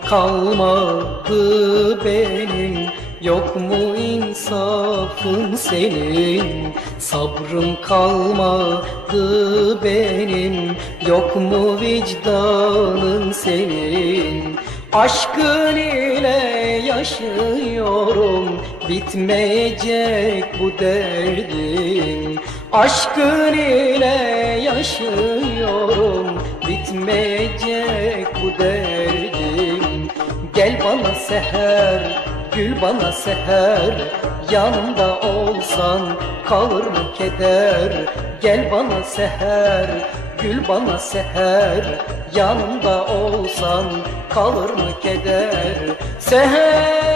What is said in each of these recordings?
kalmadı benim. Yok mu insafın senin? Sabrım kalmadı benim. Yok mu vicdanın senin? Aşkın ile yaşıyorum. Bitmeyecek bu derdim Aşkın ile yaşıyorum. Bitmeyecek bu derdim Gel bana seher, gül bana seher. Yanımda olsan kalır mı keder? Gel bana seher, gül bana seher. Yanımda olsan kalır mı keder? Seher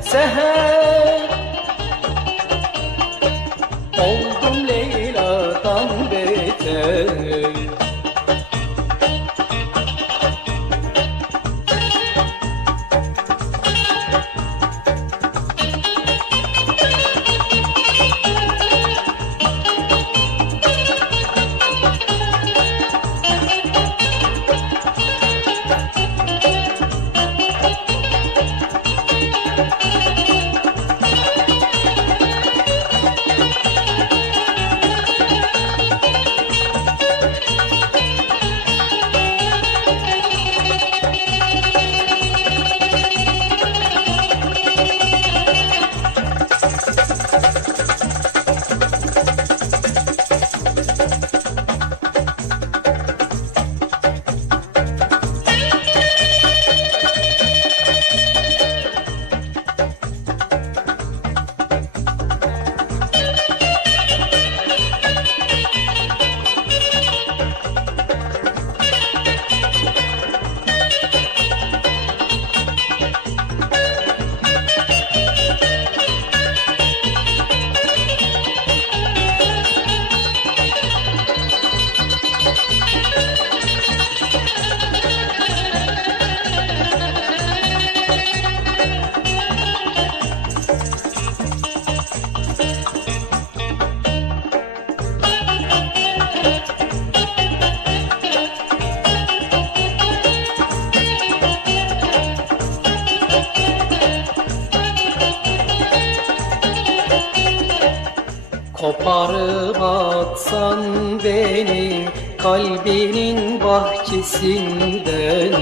Seher beter Koparıp atsan beni kalbinin bahçesinden.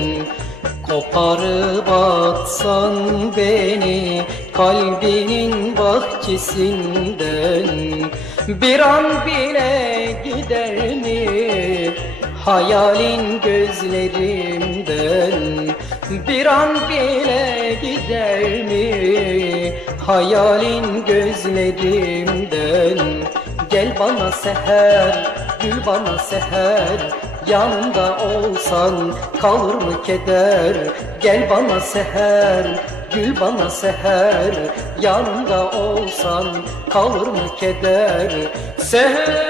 Koparıp atsan beni kalbinin bahçesinden. Bir an bile gider mi hayalin gözlerimden Bir an bile gider mi hayalin gözlerimden Gel bana seher, gül bana seher. Yanımda olsan kalır mı keder? Gel bana seher, gül bana seher. Yanımda olsan kalır mı keder? Seher,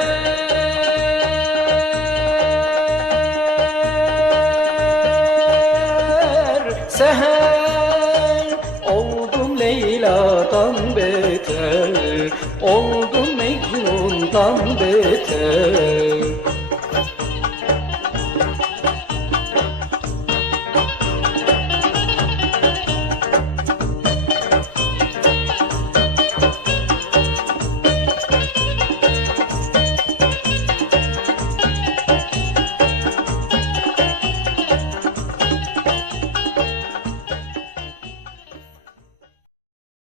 seher Sevdadan beter.